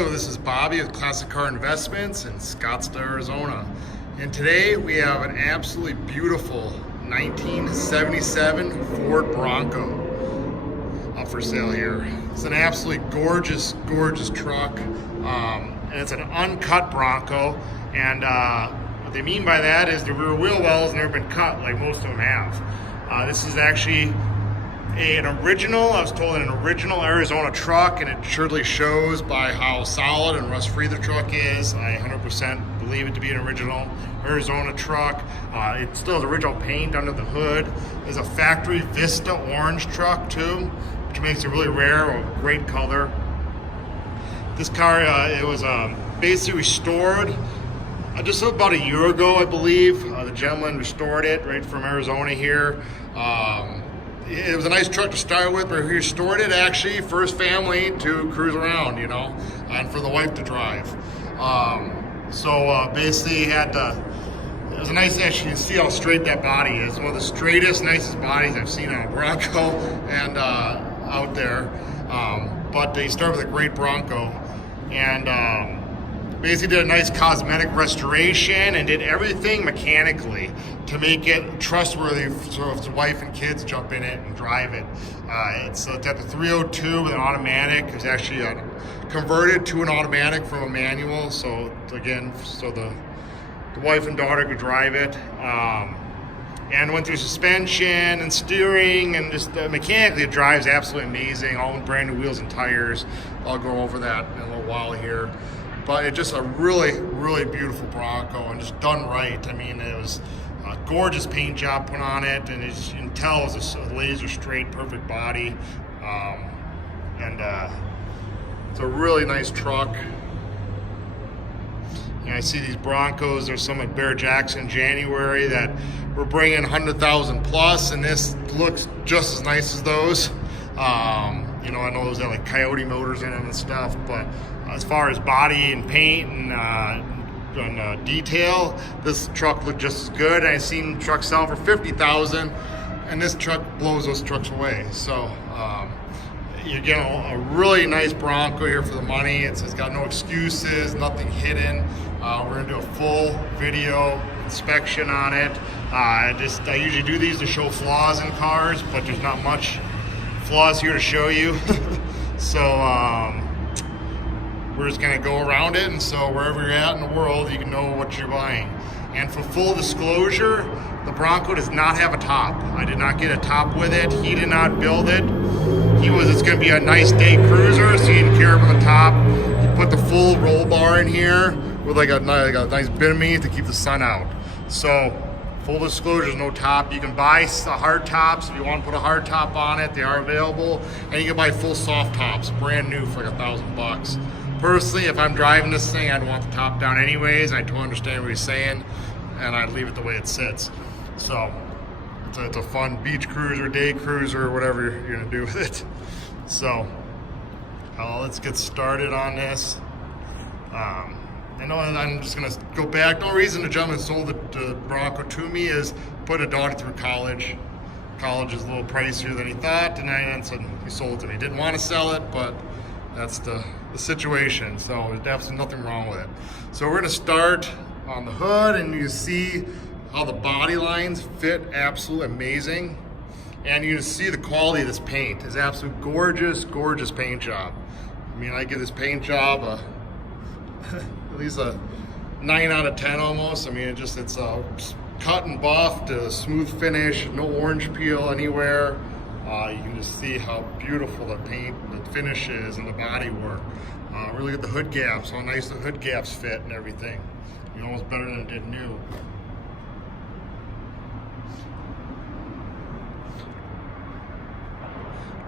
Hello, this is Bobby with Classic Car Investments in Scottsdale, Arizona. And today we have an absolutely beautiful 1977 Ford Bronco up for sale here. It's an absolutely gorgeous, gorgeous truck. And it's an uncut Bronco. And what they mean by that is the rear wheel wells never been cut like most of them have. This is actually an original, I was told, an original Arizona truck, and it surely shows by how solid and rust-free the truck is. I 100% believe it to be an original Arizona truck. It still has original paint under the hood. There's a factory Vista orange truck too, which makes it really rare, a great color. This car, it was basically restored just about a year ago, I believe. The gentleman restored it right from Arizona here. It was a nice truck to start with, but he restored it actually for his family to cruise around, you know, and for the wife to drive. Basically he had it was a nice, actually you can see how straight that body is. One of the straightest, nicest bodies I've seen on a Bronco and out there. But he started with a great Bronco and basically did a nice cosmetic restoration and did everything mechanically to make it trustworthy so if his wife and kids jump in it and drive it. It's got the 302 with an automatic. It was actually converted to an automatic from a manual, so again, so the wife and daughter could drive it. And went through suspension and steering, and just mechanically it drives absolutely amazing, all with brand new wheels and tires. I'll go over that in a little while here. But it's just a really, really beautiful Bronco and just done right. I mean, it was a gorgeous paint job put on it, and as you can tell, it's a laser straight, perfect body. It's a really nice truck. And I see these Broncos, there's some at Barrett-Jackson in January that we're bringing 100,000 plus, and this looks just as nice as those. You know, I know those have like Coyote motors in them and stuff, but as far as body and paint and detail, this truck looked just as good. I've seen trucks sell for 50,000, and this truck blows those trucks away. So you're getting a really nice Bronco here for the money. It's got no excuses, nothing hidden. We're gonna do a full video inspection on it. I usually do these to show flaws in cars, but there's not much flaws here to show you. So we're just gonna go around it, and so wherever you're at in the world, you can know what you're buying. And for full disclosure, the Bronco does not have a top. I did not get a top with it. He did not build it. It's gonna be a nice day cruiser, so he didn't care about the top. He put the full roll bar in here with like a nice bit of meat to keep the sun out. So full disclosure, there's no top. You can buy hard tops if you want to put a hard top on it. They are available, and you can buy full soft tops, brand new, for like $1,000. Personally, if I'm driving this thing, I'd want the top down anyways. I totally understand what he's saying, and I'd leave it the way it sits. So it's a fun beach cruiser, day cruiser, whatever you're gonna do with it. So let's get started on this. I know I'm just gonna go back. No reason the gentleman sold the Bronco to me is put a daughter through college. College is a little pricier than he thought, and then he sold it to me. Didn't want to sell it, but that's the situation. So there's absolutely nothing wrong with it. So we're gonna start on the hood, and you see how the body lines fit absolutely amazing. And you can see the quality of this paint. It's absolutely gorgeous, gorgeous paint job. I mean, I give this paint job at least a 9 out of 10 almost. I mean, it's cut and buffed, a smooth finish, no orange peel anywhere. You can just see how beautiful the paint, the finish is, and the body work. Really at the hood gaps, how nice the hood gaps fit and everything. You know, almost better than it did new.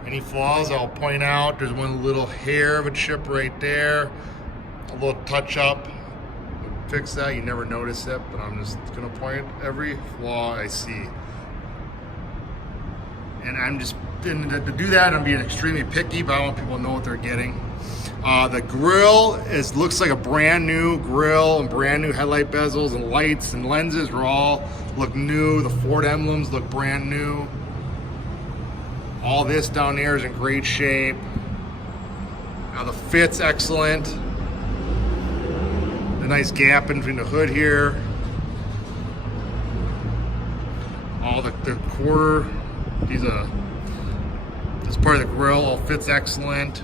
Any flaws I'll point out. There's one little hair of a chip right there. A little touch up would fix that. You never notice it, but I'm just gonna point every flaw I see. And to do that, I'm being extremely picky, but I want people to know what they're getting. The grill looks like a brand new grill, and brand new headlight bezels and lights and lenses look new. The Ford emblems look brand new. All this down there is in great shape. The fit's excellent. A nice gap in between the hood here. All the quarter, this part of the grill all fits excellent.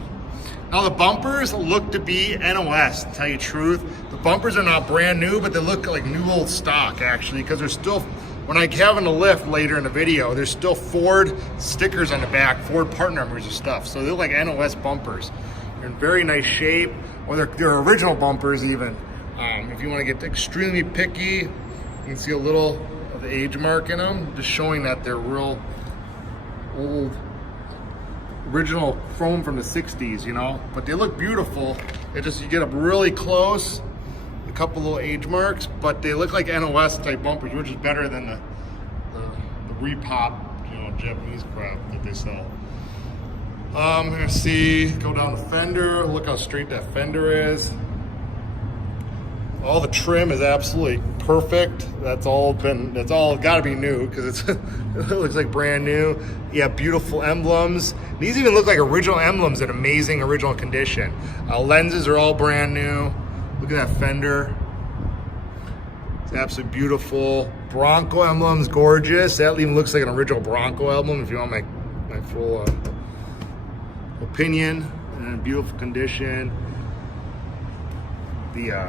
Now the bumpers look to be NOS, to tell you the truth. The bumpers are not brand new, but they look like new old stock actually, because they're still, when I have in the lift later in the video, there's still Ford stickers on the back, Ford part numbers and stuff. So they look like NOS bumpers. They're in very nice shape, or they're original bumpers even. If you want to get extremely picky, you can see a little of the age mark in them, just showing that they're real old, original chrome from the 60s, you know, but they look beautiful. It just, you get up really close, a couple little age marks, but they look like NOS type bumpers, which is better than the repop, you know, Japanese crap that they sell. I'm gonna see, go down the fender, look how straight that fender is. All the trim is absolutely perfect. That's all gotta be new, because it looks like brand new. You have beautiful emblems. These even look like original emblems in amazing original condition. Lenses are all brand new. Look at that fender. It's absolutely beautiful. Bronco emblem's gorgeous. That even looks like an original Bronco emblem, if you want my full opinion. And in beautiful condition. The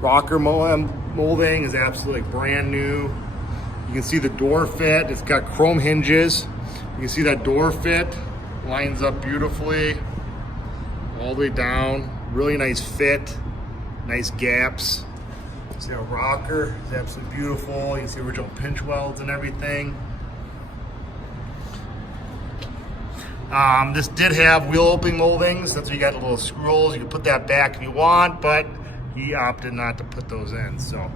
rocker molding is absolutely brand new. You can see the door fit. It's got chrome hinges. You can see that door fit lines up beautifully all the way down. Really nice fit, nice gaps. See our rocker is absolutely beautiful. You can see original pinch welds and everything. This did have wheel opening moldings. That's where you got the little screws. You can put that back if you want, but he opted not to put those in, so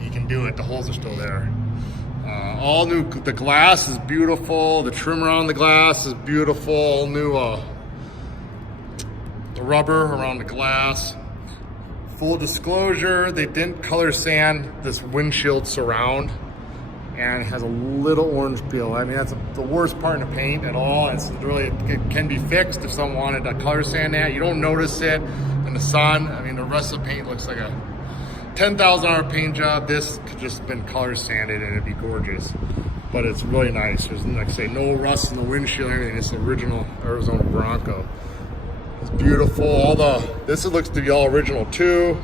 you can do it. The holes are still there. All new, the glass is beautiful. The trim around the glass is beautiful. All new the rubber around the glass. Full disclosure, they didn't color sand this windshield surround, and it has a little orange peel. I mean, that's the worst part in the paint at all. It's really, it can be fixed if someone wanted to color sand that. You don't notice it in the sun. I mean, the rest of the paint looks like a $10,000 paint job. This could just been color sanded and it'd be gorgeous. But it's really nice. There's, like I say, no rust in the windshield or anything. It's the original Arizona Bronco. It's beautiful. This looks to be all original too.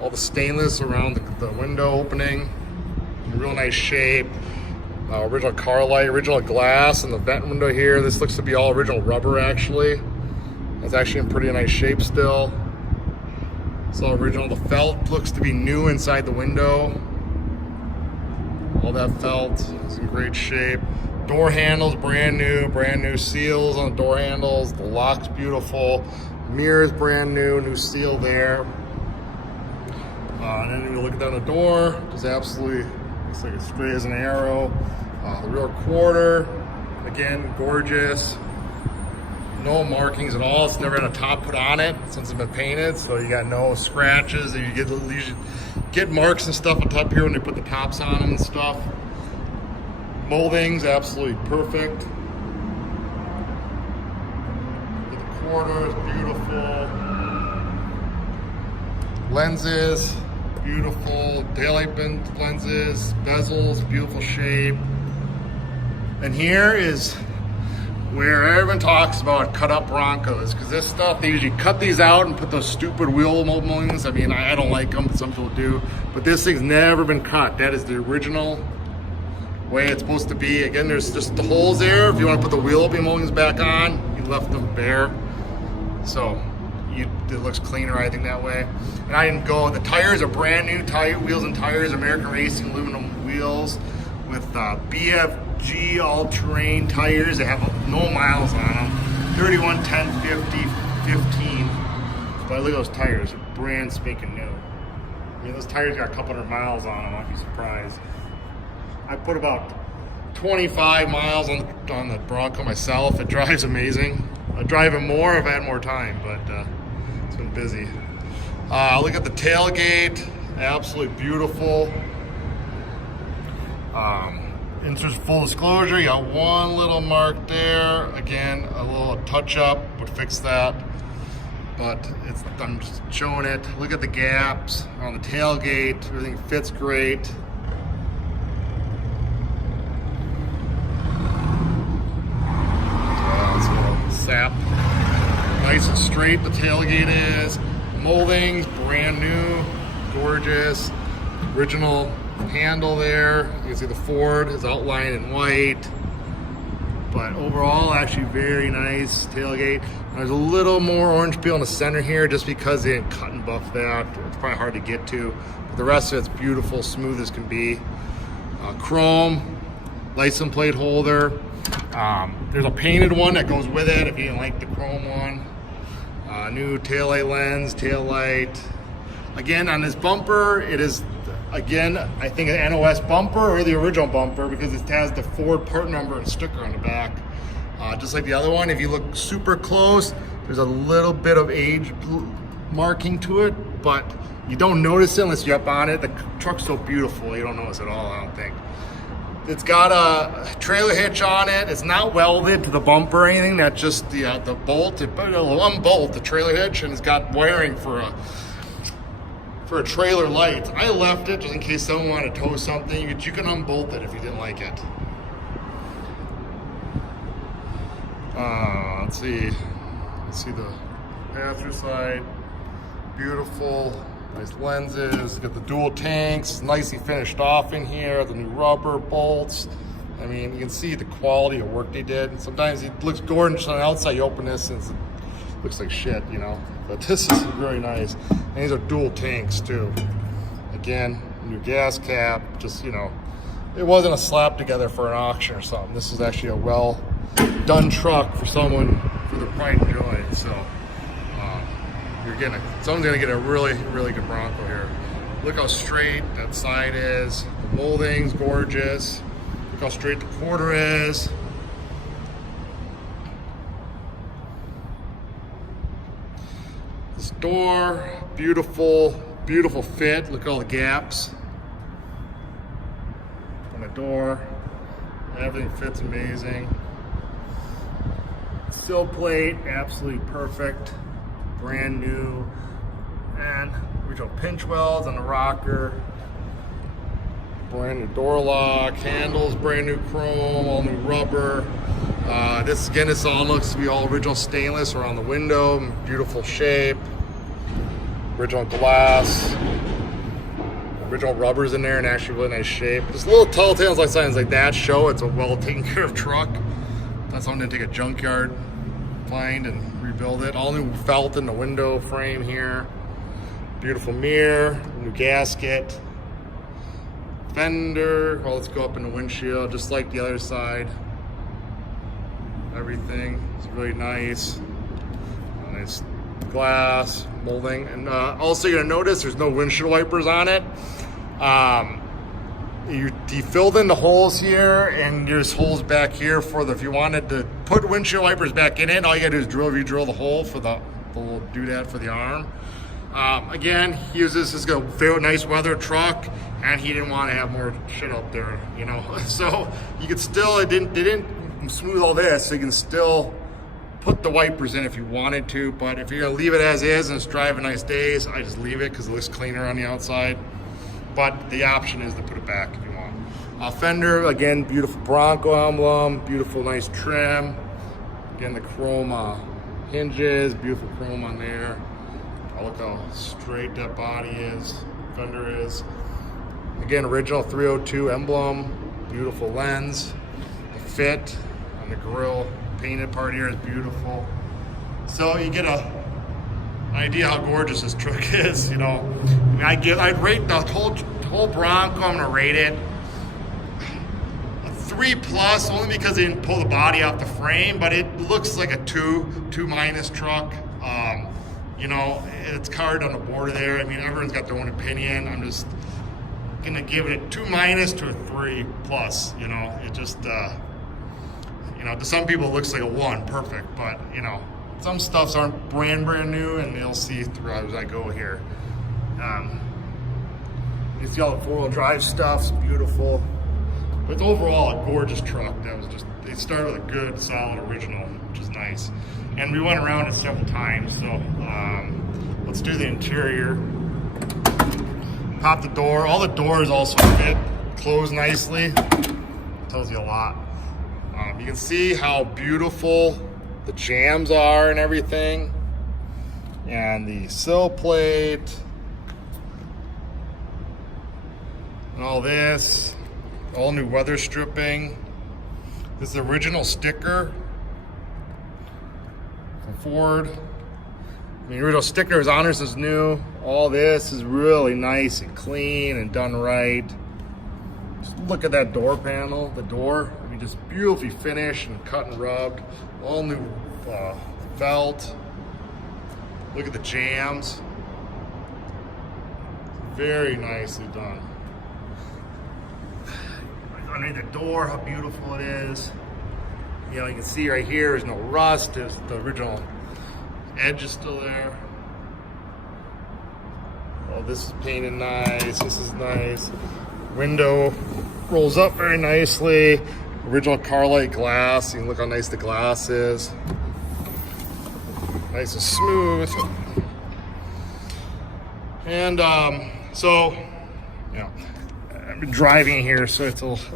All the stainless around the window opening. Real nice shape. Original car light, original glass in the vent window here. This looks to be all original rubber actually. It's actually in pretty nice shape still. It's all original. The felt looks to be new inside the window. All that felt is in great shape. Door handles, brand new seals on the door handles. The lock's beautiful. Mirrors brand new seal there. And then you look down the door, just absolutely looks like it's straight as an arrow. The rear quarter, again, gorgeous. No markings at all. It's never had a top put on it since it's been painted, so you got no scratches. You get marks and stuff on top here when they put the tops on them and stuff. Molding's absolutely perfect. The quarter is beautiful. Lenses, beautiful. Daylight lenses, bezels, beautiful shape. And here is where everyone talks about cut up Broncos, because this stuff, they usually cut these out and put those stupid wheel moldings. I mean, I don't like them, but some people do. But this thing's never been cut. That is the original way it's supposed to be. Again, there's just the holes there. If you want to put the wheel opening moldings back on, you left them bare. So it looks cleaner, I think, that way. And I didn't go, the tires are brand new wheels and tires, American Racing aluminum wheels with BFG all-terrain tires that have no miles on them. 31, 10, 50, 15. But look at those tires, they're brand spanking new. I mean, those tires got a couple hundred miles on them, I'd be surprised. I put about 25 miles on the Bronco myself. It drives amazing. I'd drive it more if I had more time, but it's been busy. Look at the tailgate, absolutely beautiful. In full disclosure, you got one little mark there. Again, a little touch up would fix that. but I'm just showing it. Look at the gaps on the tailgate. Everything fits great. It's a little sap. Nice and straight the tailgate is. Moldings, brand new, gorgeous. Original handle there. You can see the Ford is outlined in white. But overall, actually very nice tailgate. There's a little more orange peel in the center here just because they didn't cut and buff that. It's probably hard to get to. But the rest of it's beautiful, smooth as can be. Chrome, license plate holder. There's a painted one that goes with it if you didn't like the chrome one. New taillight lens, tail light. Again, on this bumper, it is, again, I think an NOS bumper or the original bumper because it has the Ford part number and sticker on the back. Just like the other one, if you look super close, there's a little bit of age marking to it, but you don't notice it unless you're up on it. The truck's so beautiful, you don't notice it at all, I don't think. It's got a trailer hitch on it. It's not welded to the bumper or anything. That's just the bolt. It unbolt the trailer hitch, and it's got wiring for a trailer light. I left it just in case someone wanted to tow something. You can unbolt it if you didn't like it. Let's see the passenger side. Beautiful, nice lenses. Got the dual tanks, nicely finished off in here. The new rubber bolts. I mean, you can see the quality of work they did. Sometimes it looks gorgeous on the outside. You open this and it looks like shit, you know. But this is really nice. And these are dual tanks too. Again, new gas cap. Just, you know, it wasn't a slap together for an auction or something. This is actually a well done truck for someone for their pride and joy. So someone's gonna get a really, really good Bronco here. Look how straight that side is. The molding's gorgeous. Look how straight the quarter is. This door, beautiful, beautiful fit. Look at all the gaps on the door. Everything fits amazing. Sill plate, absolutely perfect. Brand new. And original pinch welds on the rocker. Brand new door lock. Handles, brand new chrome, all new rubber. This all looks to be all original stainless around the window. Beautiful shape. Original glass. Original rubbers in there and actually really nice shape. Just little telltales like signs like that show it's a well taken care of truck. That's something to take a junkyard, find and rebuild it. All new felt in the window frame here. Beautiful mirror, new gasket. Fender, well, let's go up in the windshield just like the other side. Everything is really nice. Nice glass, molding. And also you're gonna notice there's no windshield wipers on it. You filled in the holes here and there's holes back here for if you wanted to put windshield wipers back in it, all you gotta do is drill the hole for the little doodad for the arm. Again, he uses this very nice weather truck and he didn't want to have more shit up there, you know. So you could still, they didn't smooth all this, so you can still put the wipers in if you wanted to, but if you're gonna leave it as is and it's driving nice days, I just leave it because it looks cleaner on the outside. But the option is to put it back if you want. Fender, again, beautiful Bronco emblem, beautiful nice trim. Again, the chrome hinges, beautiful chrome on there. Oh, look how straight that body is, fender is. Again, original 302 emblem, beautiful lens. The fit on the grille, painted part here is beautiful. So you get an idea how gorgeous this truck is, you know. I mean, I'd rate the whole Bronco, I'm gonna rate it a 3+, only because they didn't pull the body off the frame, but it looks like a 2- truck. You know, it's colored on the border there. I mean, everyone's got their own opinion. I'm just gonna give it a 2- to a 3+, you know. It just, you know, to some people it looks like a 1, perfect, but you know, some stuffs aren't brand new and they'll see through as I go here. You see all the 4-wheel drive stuff's beautiful. But it's overall a gorgeous truck. That was just they start with a good, solid original, which is nice. And we went around it several times, so let's do the interior. Pop the door. All the doors also fit, close nicely. Tells you a lot. You can see how beautiful the jambs are and everything. And the sill plate. And all this. All new weather stripping. This is the original sticker from Ford. The original sticker is honors as new. All this is really nice and clean and done right. Just look at that door panel, the door. I mean, just beautifully finished and cut and rubbed. All new felt. Look at the jambs. Very nicely done. Underneath the door, how beautiful it is. You know, you can see right here, there's no rust. There's the original edge is still there. Oh, this is painted nice. This is nice. Window rolls up very nicely. Original Carlite glass. You can look how nice the glass is. Nice and smooth. And so, you know, I've been driving here, so it's a little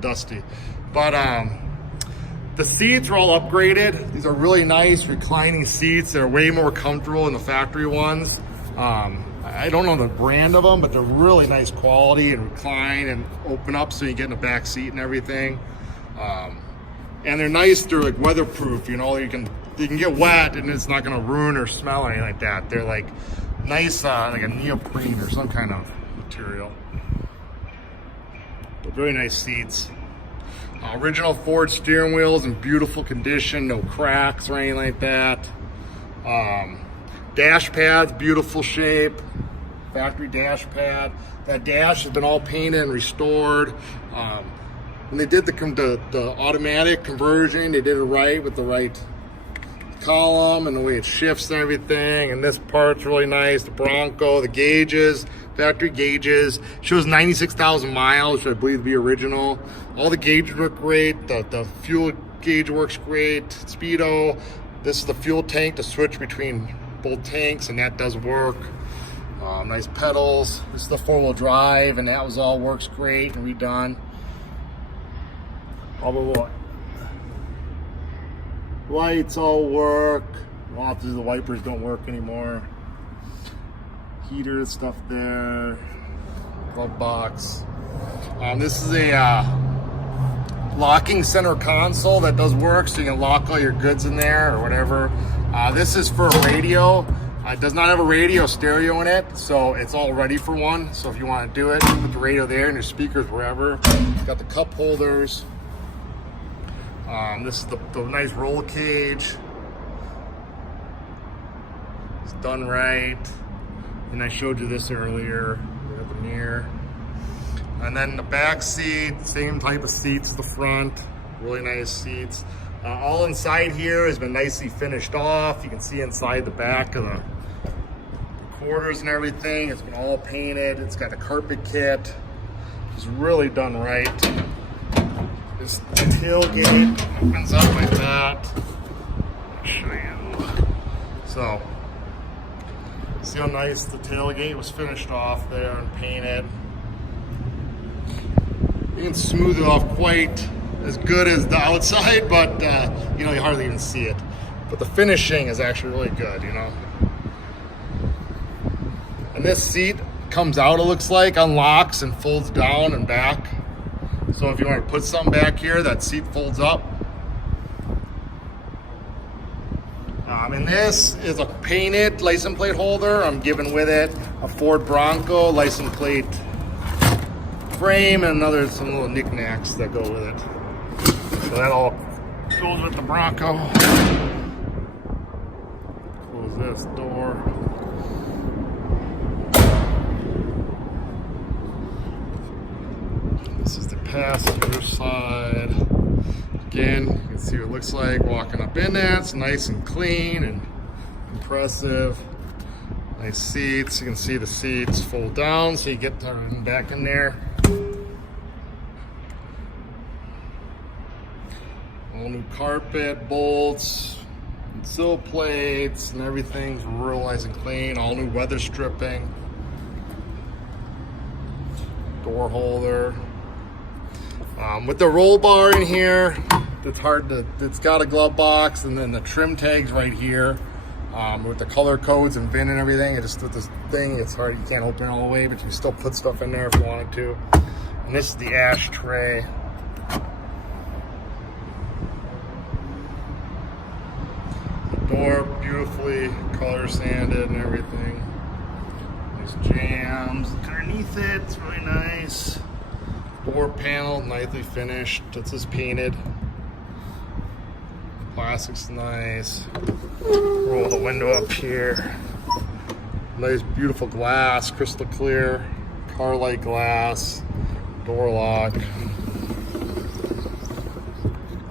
dusty. But the seats are all upgraded. These are really nice reclining seats. They're way more comfortable than the factory ones. I don't know the brand of them, but they're really nice quality and recline and open up so you get in the back seat and everything. And they're nice. They're like weatherproof. You know, you can get wet and it's not going to ruin or smell or anything like that. They're like nice, like a neoprene or some kind of material. But very nice seats. Original Ford steering wheels in beautiful condition, no cracks or anything like that. Dash pads, beautiful shape. Factory dash pad. That dash has been all painted and restored. When they did the automatic conversion, they did it right with the right column and the way it shifts and everything. And this part's really nice. The Bronco, the gauges, factory gauges. Shows 96,000 miles, which I believe to be original. All the gauges work great. The fuel gauge works great. Speedo. This is the fuel tank to switch between both tanks, and that does work. Nice pedals. This is the 4-wheel drive, and that was all works great and redone. All the lights all work. Obviously the wipers don't work anymore. Heater stuff there. Glove box. This is a locking center console that does work, so you can lock all your goods in there or whatever. This is for a radio. It does not have a radio stereo in it, so it's all ready for one. So if you want to do it, put the radio there and your speakers wherever. It's got the cup holders. This is the nice roll cage. It's done right. And I showed you this earlier. We have the mirror. And then the back seat, same type of seats as the front. Really nice seats. All inside here has been nicely finished off. You can see inside the back of the quarters and everything. It's been all painted. It's got a carpet kit. It's really done right. This tailgate opens up like that. I'll show you. So, see how nice the tailgate was finished off there and painted. You can smooth it off quite as good as the outside, but you know, you hardly even see it. But the finishing is actually really good, you know. And this seat comes out, it looks like, unlocks and folds down and back. So if you want to put something back here, that seat folds up. And this is a painted license plate holder. I'm giving with it a Ford Bronco license plate frame and some little knickknacks that go with it. So that all goes with the Bronco. Close this door. This is the passenger side. Again, you can see what it looks like walking up in there. It's nice and clean and impressive. Nice seats. You can see the seats fold down so you get back in there. All new carpet, bolts, and sill plates, and everything's real nice and clean. All new weather stripping. Door holder. With the roll bar in here, it's got a glove box, and then the trim tags right here. With the color codes and VIN and everything, it just with this thing, it's hard, you can't open it all the way, but you can still put stuff in there if you wanted to. And this is the ashtray. The door, beautifully color sanded and everything. Nice jams. Underneath it, it's really nice. Door panel, nicely finished. It's just painted. Plastic's nice. Roll the window up here. Nice, beautiful glass, crystal clear. Car light glass. Door lock.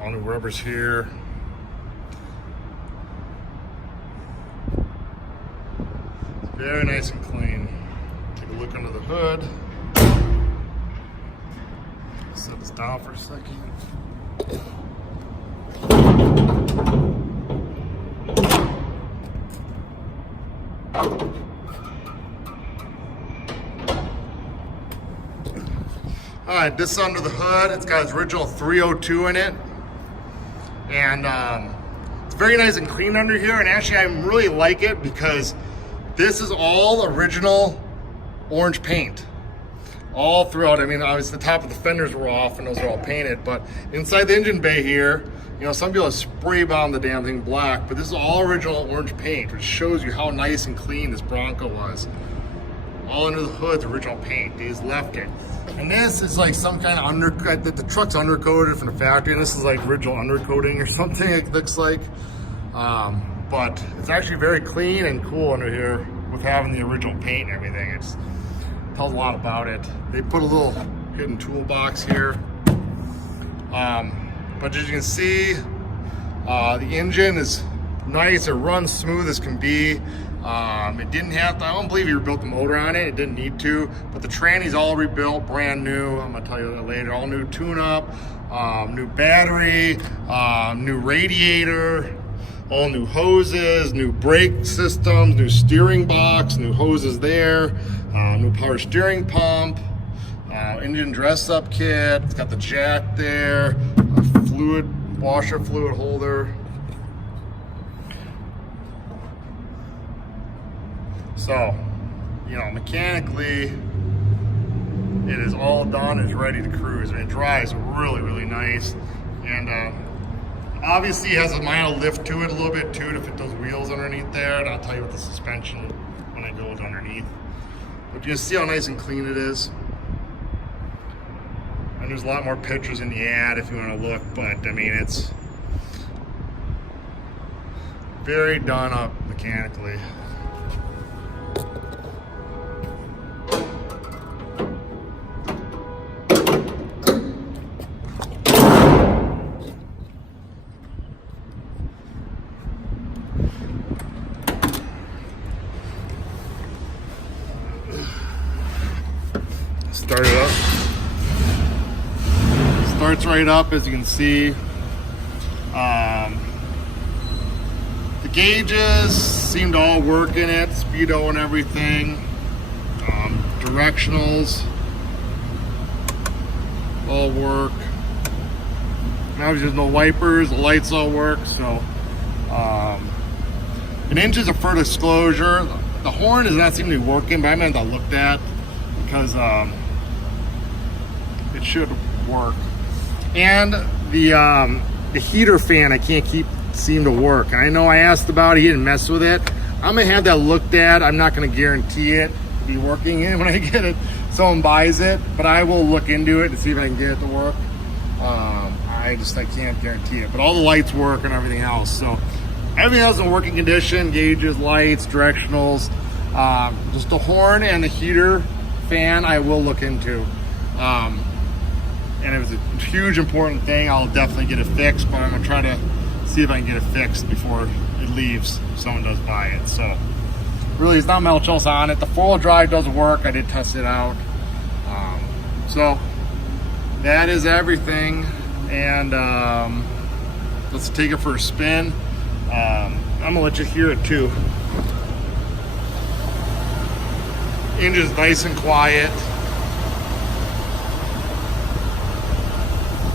All new rubbers here. Very nice and clean. Take a look under the hood. Set this down for a second. All right, this is under the hood. It's got its original 302 in it. And it's very nice and clean under here. And actually, I really like it because this is all original orange paint. All throughout. I mean, obviously the top of the fenders were off and those are all painted, but inside the engine bay here, you know, some people have spray bombed the damn thing black, but this is all original orange paint, which shows you how nice and clean this Bronco was. All under the hood's original paint. They just left it. And this is like some kind of undercoat. The truck's undercoated from the factory, and this is like original undercoating or something, it looks like. But it's actually very clean and cool under here with having the original paint and everything. It tells a lot about it. They put a little hidden toolbox here. But as you can see, the engine is nice. It runs smooth as can be. It didn't have to, I don't believe he rebuilt the motor on it. It didn't need to, but the tranny's all rebuilt, brand new. I'm gonna tell you that later. All new tune-up, new battery, new radiator, all new hoses, new brake systems, new steering box, new hoses there, new power steering pump, engine dress-up kit. It's got the jack there, a washer fluid holder. So, you know, mechanically, it is all done. It's ready to cruise. I mean, it drives really, really nice. And obviously, it has a mild lift to it a little bit too to fit those wheels underneath there. And I'll tell you what the suspension when I go underneath. But you see how nice and clean it is. And there's a lot more pictures in the ad if you want to look. But I mean, it's very done up mechanically. Start it up. Starts right up, as you can see. The gauges seem to all work in it, speedo and everything. Directionals all work. Now there's no wipers, the lights all work. So, an inches of further disclosure. The horn does not seem to be working, but I meant to look at because it should work. And the heater fan I can't seem to work. I know I asked about it, he didn't mess with it. I'm gonna have that looked at. I'm not gonna guarantee it to be working when I get it. Someone buys it, but I will look into it to see if I can get it to work. I can't guarantee it. But all the lights work and everything else. So everything else in working condition, gauges, lights, directionals, just the horn and the heater fan I will look into. And it was a huge important thing. I'll definitely get it fixed, but I'm gonna try to see if I can get it fixed before it leaves if someone does buy it. So really there's not much else on it. The 4-wheel drive does work. I did test it out. So that is everything. And let's take it for a spin. I'm gonna let you hear it too. Engine's nice and quiet.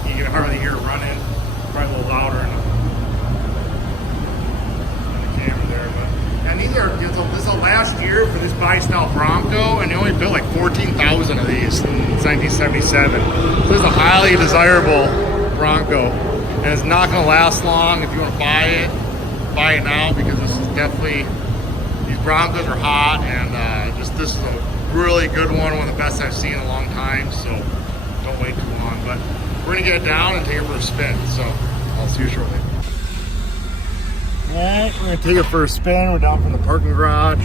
You can hardly hear it running. Probably a little louder in the camera there, but and these are, this is the last year for this buy-style Bronco, and they only built like 14,000 of these since 1977. So this is a highly desirable Bronco, and it's not going to last long. If you want to buy it now, because this is definitely, these Broncos are hot, and this is a really good one of the best I've seen in a long time. So don't wait too long, but we're gonna get it down and take it for a spin. So I'll see you shortly. All right, we're gonna take it for a spin. We're down from the parking garage.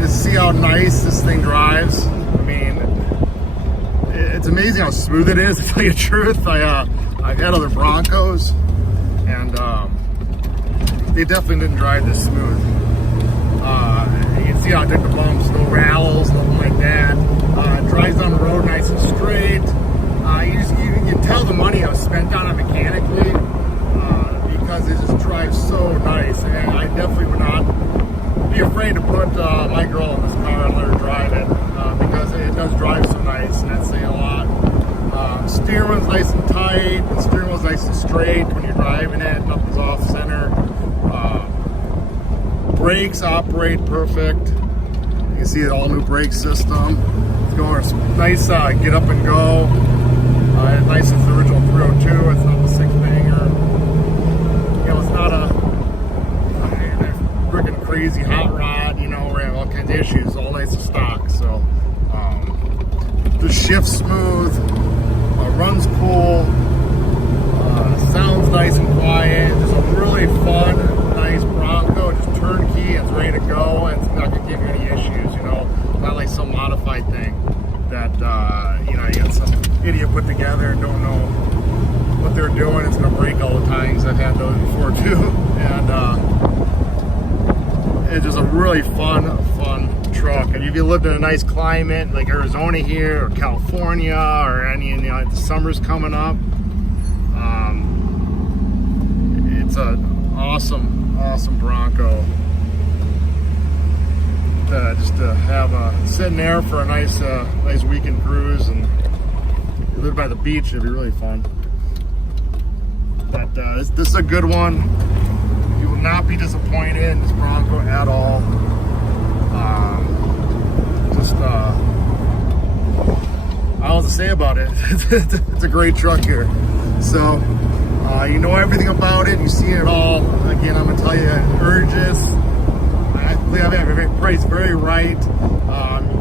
Just see how nice this thing drives. I mean, it's amazing how smooth it is, to tell you the truth. I've had other Broncos, and they definitely didn't drive this smooth. You can see how I took the bumps, no rattles, nothing like that. It drives on the road nice and straight. You can tell the money I've spent on it mechanically, because it just drives so nice. And I definitely would not be afraid to put my girl in this car and let her drive it, because it does drive so nice, and that's saying a lot. Steering wheel's nice and tight, the steering wheel's nice and straight when you're driving it, nothing's off center. Brakes operate perfect. You can see the all new brake system. It's going nice, get up and go. It's nice, it's the original 302. It's not the six-banger. You know, it's not a freaking crazy hot rod. You know, where you have all kinds of issues. It's all nice and stock. So the shift's smooth. Runs cool. Sounds nice and quiet. Just a really fun, nice Bronco. Just turnkey. It's ready to go. It's not gonna give you any issues. You know, not like some modified thing that you know, you got some idiot put together and don't know what they're doing. It's gonna break all the time, because I've had those before too. And it's just a really fun truck. And if you lived in a nice climate like Arizona here, or California, or any, you know, the summer's coming up, it's an awesome Bronco. Just to have sitting there for a nice weekend cruise, and you live by the beach, it'd be really fun. But this is a good one. You will not be disappointed in this Bronco at all. I don't know what to say about it. It's a great truck here. So you know everything about it. You see it all. Again, I'm gonna tell you, Urges. I believe I have a price very right.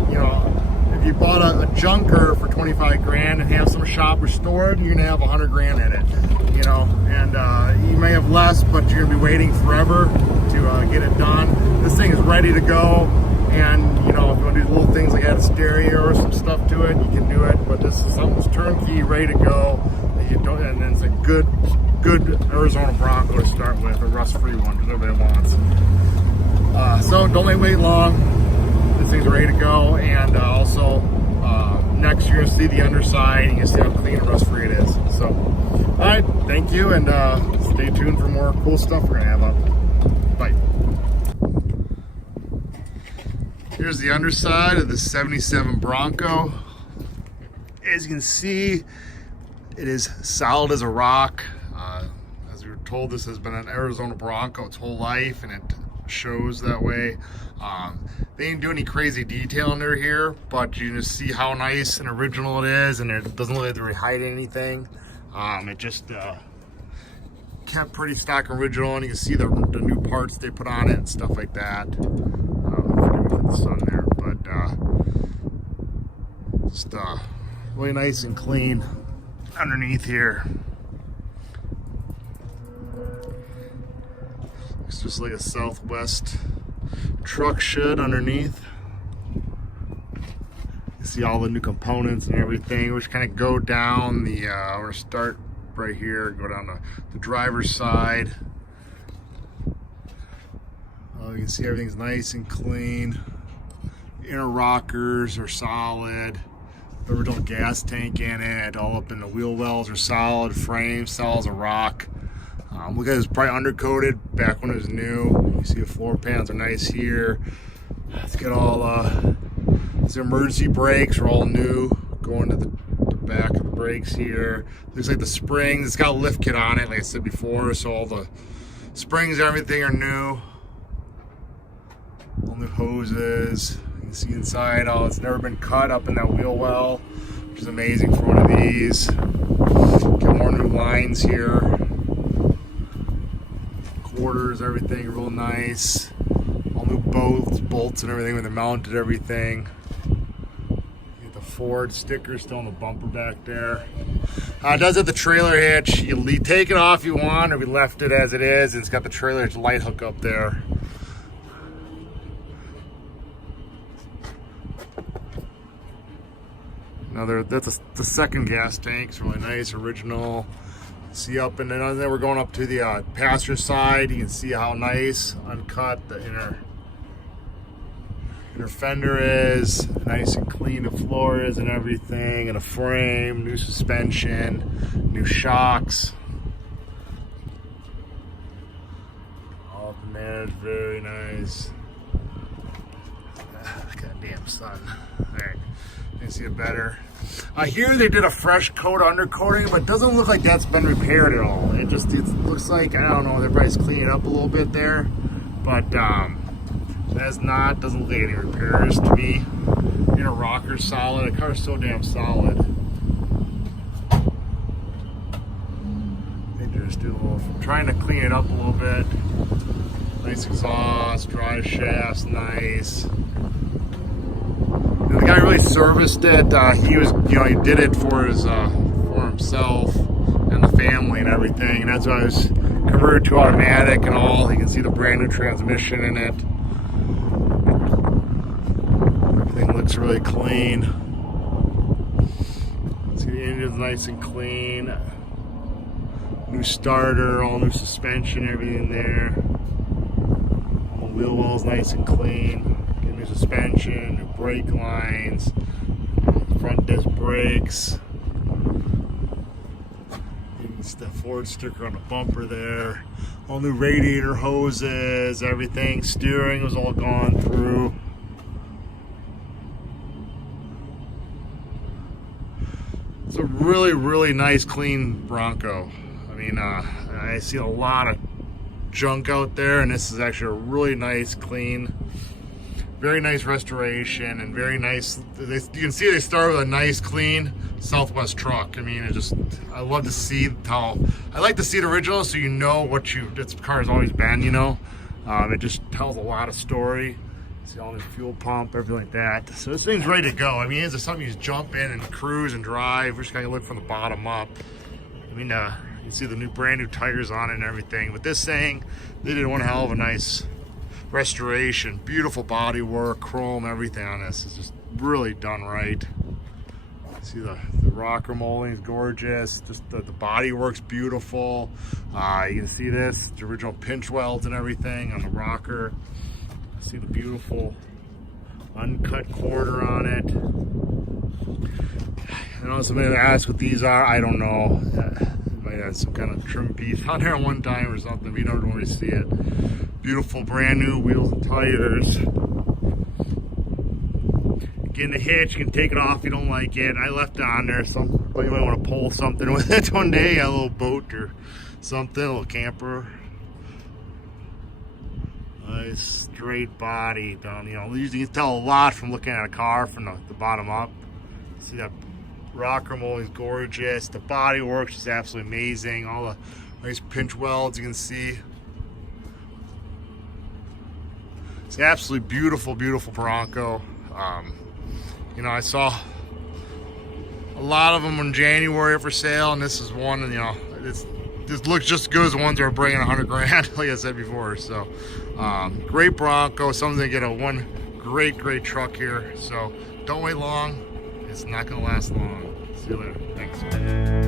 You know, if you bought a junker for 25 grand and have some shop restored, you're gonna have 100 grand in it. You know, and you may have less, but you're gonna be waiting forever to get it done. This thing is ready to go. And you know, if you want to do little things like add a stereo or some stuff to it, you can do it. But this is something that's turnkey, ready to go. And then it's a good Arizona Bronco to start with, a rust-free one, because everybody wants. So don't wait long. This thing's ready to go. And also next you're gonna see the underside, and you can see how clean and rust-free it is. So, all right, thank you, and stay tuned for more cool stuff we're gonna have up. Bye. Here's the underside of the 77 Bronco. As you can see, it is solid as a rock. As we were told, this has been an Arizona Bronco its whole life, and it shows that way. They didn't do any crazy detail under here, but you can just see how nice and original it is, and it doesn't look like they're hiding anything. It just kept pretty stock original, and you can see the new parts they put on it and stuff like that. The sun there, but just really nice and clean underneath here. It's just like a Southwest truck should underneath. You see all the new components and everything, which kind of go down the or start right here, go down to the driver's side. You can see everything's nice and clean. Inner rockers are solid. The original gas tank in it, all up in the wheel wells are solid, frame solid as a rock. Look at it, it's probably undercoated back when it was new. You see the floor pans are nice here. It's got all these emergency brakes are all new, going to the back of the brakes here. Looks like the springs, it's got a lift kit on it, like I said before, so all the springs and everything are new. All new hoses. You can see inside, oh, it's never been cut up in that wheel well, which is amazing for one of these. Got more new lines here. Quarters, everything real nice. All new bolts and everything when they're mounted, everything. Get the Ford sticker still on the bumper back there. It does have the trailer hitch. You take it off if you want, or we left it as it is, and it's got the trailer hitch light hook up there. That's the second gas tank. It's really nice, original. See up, and then we're going up to the passenger side. You can see how nice, uncut the inner fender is, nice and clean. The floor is and everything, and a frame, new suspension, new shocks. All up in there is very nice. Goddamn sun. All right. You can see it better. Here they did a fresh coat undercoating, but it doesn't look like that's been repaired at all. It looks like, I don't know, they're probably cleaning it up a little bit there, but that's doesn't look like any repairs to me. Inner rocker's solid. The car's so damn solid. They just do a little, trying to clean it up a little bit. Nice exhaust, dry shafts, nice. The guy really serviced it. He was, he did it for himself and the family and everything. And that's why I was converted to automatic and all. You can see the brand new transmission in it. Everything looks really clean. See, the engine's nice and clean. New starter, all new suspension, everything there. All the wheel well's nice and clean. New suspension, new brake lines, front disc brakes. It's the Ford sticker on the bumper there. All new radiator hoses, everything. Steering was all gone through. It's a really, really nice, clean Bronco. I mean, I see a lot of junk out there, and this is actually a really nice, clean, very nice restoration, and very nice. You can see they start with a nice, clean Southwest truck. I mean, I love to see how, I like to see it original, so you know what this car has always been, It just tells a lot of story. See all the fuel pump, everything like that. So this thing's ready to go. I mean, it's something you just jump in and cruise and drive. We're just gonna look from the bottom up. I mean, you see the brand new tires on it and everything. But this thing, they did one hell of a nice restoration. Beautiful body work, chrome, everything on this is just really done right. See the rocker molding is gorgeous. Just the body work's beautiful. You can see this, the original pinch welds and everything on the rocker. See the beautiful uncut quarter on it. I know somebody asked what these are. I don't know. Might have some kind of trim piece on there one time or something. We don't really see it. Beautiful brand new wheels and tires. Again, the hitch, you can take it off if you don't like it. I left it on there. Somebody might want to pull something with it one day, a little boat or something, a little camper. Nice straight body down. You can tell a lot from looking at a car from the bottom up. See that rocker molding is gorgeous. The body works is absolutely amazing. All the nice pinch welds you can see. It's an absolutely beautiful, beautiful Bronco. I saw a lot of them in January for sale, and this is one, and this looks just as good as the ones that are bringing 100 grand, like I said before. So, great Bronco. Someone's gonna get one great truck here. So, don't wait long. It's not gonna last long. See you later. Thanks.